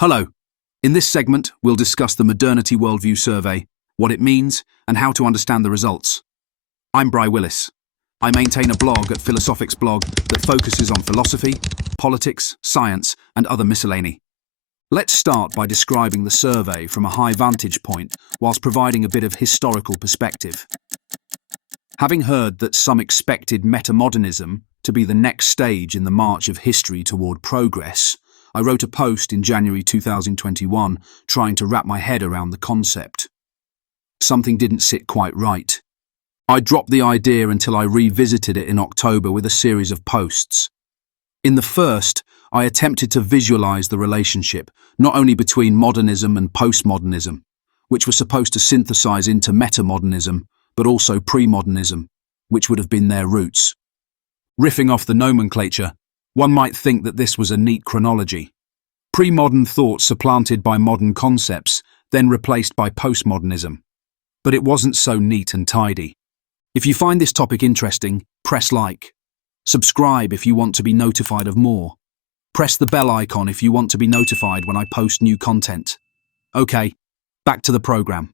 Hello. In this segment, we'll discuss the Modernity Worldview Survey, what it means, and how to understand the results. I'm Bry Willis. I maintain a blog at Philosophic's blog that focuses on philosophy, politics, science, and other miscellany. Let's start by describing the survey from a high vantage point whilst providing a bit of historical perspective. Having heard that some expected Metamodernism to be the next stage in the march of history toward progress, I wrote a post in January 2021 trying to wrap my head around the concept. Something didn't sit quite right. I dropped the idea until I revisited it in October with a series of posts. In the first, I attempted to visualize the relationship, not only between modernism and postmodernism, which was supposed to synthesize into metamodernism, but also premodernism, which would have been their roots. Riffing off the nomenclature, one might think that this was a neat chronology. Pre-modern thought supplanted by modern concepts, then replaced by postmodernism. But it wasn't so neat and tidy. If you find this topic interesting, press like. Subscribe if you want to be notified of more. Press the bell icon if you want to be notified when I post new content. Okay, back to the program.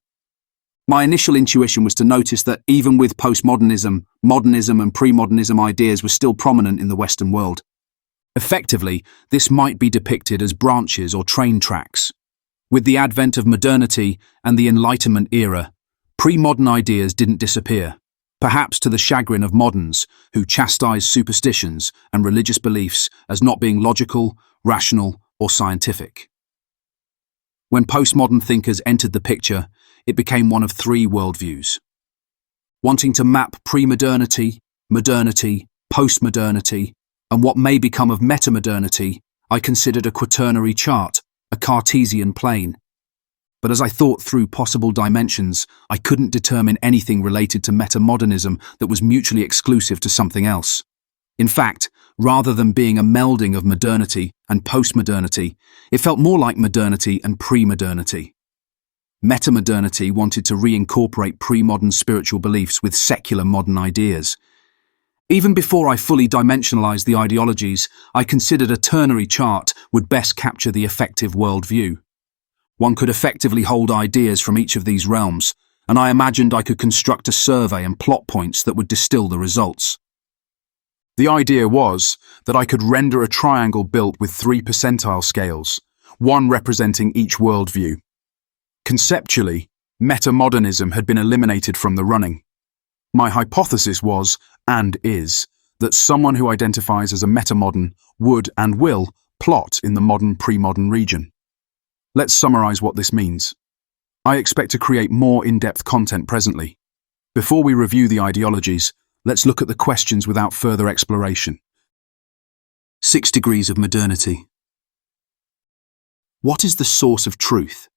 My initial intuition was to notice that even with postmodernism, modernism and premodernism ideas were still prominent in the Western world. Effectively, this might be depicted as branches or train tracks. With the advent of modernity and the Enlightenment era, pre-modern ideas didn't disappear, perhaps to the chagrin of moderns who chastise superstitions and religious beliefs as not being logical, rational, or scientific. When postmodern thinkers entered the picture, it became one of three worldviews. Wanting to map premodernity, modernity, postmodernity, and what may become of metamodernity, I considered a quaternary chart, a Cartesian plane. But as I thought through possible dimensions, I couldn't determine anything related to metamodernism that was mutually exclusive to something else. In fact, rather than being a melding of modernity and postmodernity, it felt more like modernity and premodernity. Metamodernity wanted to reincorporate pre-modern spiritual beliefs with secular modern ideas. Even before I fully dimensionalized the ideologies, I considered a ternary chart would best capture the effective worldview. One could effectively hold ideas from each of these realms, and I imagined I could construct a survey and plot points that would distill the results. The idea was that I could render a triangle built with 3 percentile scales, one representing each worldview. Conceptually, metamodernism had been eliminated from the running. My hypothesis was, and is, that someone who identifies as a metamodern would and will plot in the modern pre-modern region. Let's summarize what this means. I expect to create more in-depth content presently. Before we review the ideologies, let's look at the questions without further exploration. 6 Degrees of Modernity. What is the source of truth?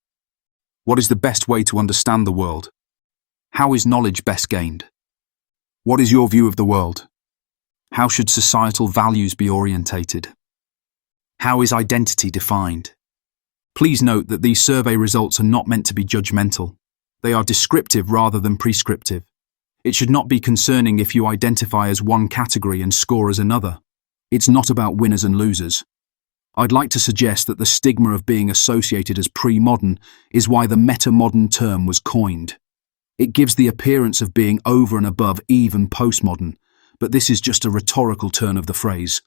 What is the best way to understand the world? How is knowledge best gained? What is your view of the world? How should societal values be orientated? How is identity defined? Please note that these survey results are not meant to be judgmental. They are descriptive rather than prescriptive. It should not be concerning if you identify as one category and score as another. It's not about winners and losers. I'd like to suggest that the stigma of being associated as pre-modern is why the metamodern term was coined. It gives the appearance of being over and above even postmodern, but this is just a rhetorical turn of the phrase.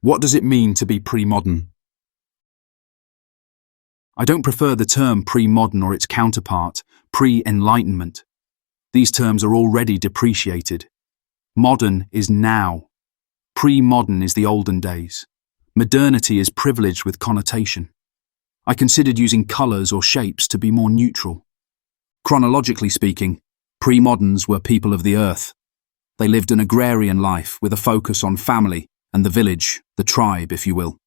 What does it mean to be pre-modern? I don't prefer the term pre-modern or its counterpart, pre-enlightenment. These terms are already depreciated. Modern is now. Pre-modern is the olden days. Modernity is privileged with connotation. I considered using colours or shapes to be more neutral. Chronologically speaking, pre-moderns were people of the earth. They lived an agrarian life with a focus on family and the village, the tribe, if you will.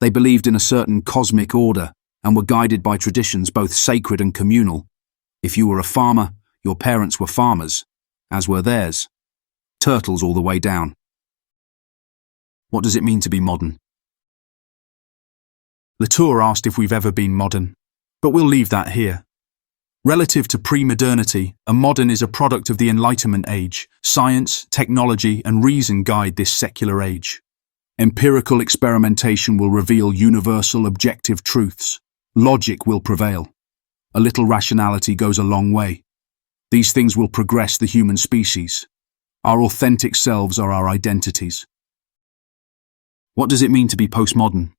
They believed in a certain cosmic order and were guided by traditions both sacred and communal. If you were a farmer, your parents were farmers, as were theirs. Turtles all the way down. What does it mean to be modern? Latour asked if we've ever been modern, but we'll leave that here. Relative to pre-modernity, a modern is a product of the Enlightenment age. Science, technology, and reason guide this secular age. Empirical experimentation will reveal universal objective truths. Logic will prevail. A little rationality goes a long way. These things will progress the human species. Our authentic selves are our identities. What does it mean to be postmodern?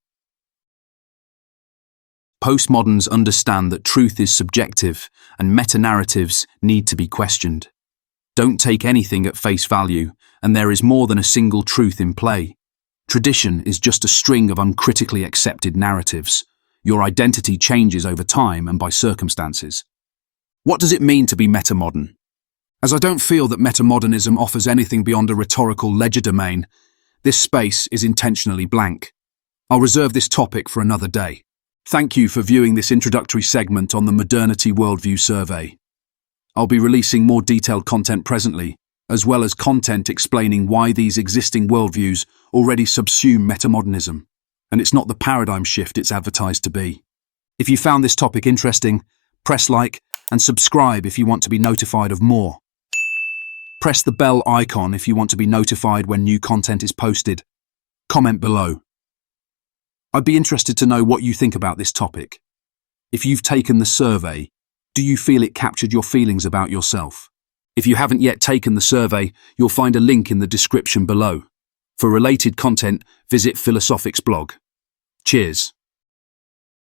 Postmoderns understand that truth is subjective and meta-narratives need to be questioned. Don't take anything at face value, and there is more than a single truth in play. Tradition is just a string of uncritically accepted narratives. Your identity changes over time and by circumstances. What does it mean to be metamodern? As I don't feel that metamodernism offers anything beyond a rhetorical legerdemain, this space is intentionally blank. I'll reserve this topic for another day. Thank you for viewing this introductory segment on the Modernity Worldview Survey. I'll be releasing more detailed content presently, as well as content explaining why these existing worldviews already subsume metamodernism, and it's not the paradigm shift it's advertised to be. If you found this topic interesting, press like and subscribe if you want to be notified of more. Press the bell icon if you want to be notified when new content is posted. Comment below. I'd be interested to know what you think about this topic. If you've taken the survey, do you feel it captured your feelings about yourself? If you haven't yet taken the survey, you'll find a link in the description below. For related content, visit Philosophic's blog. Cheers.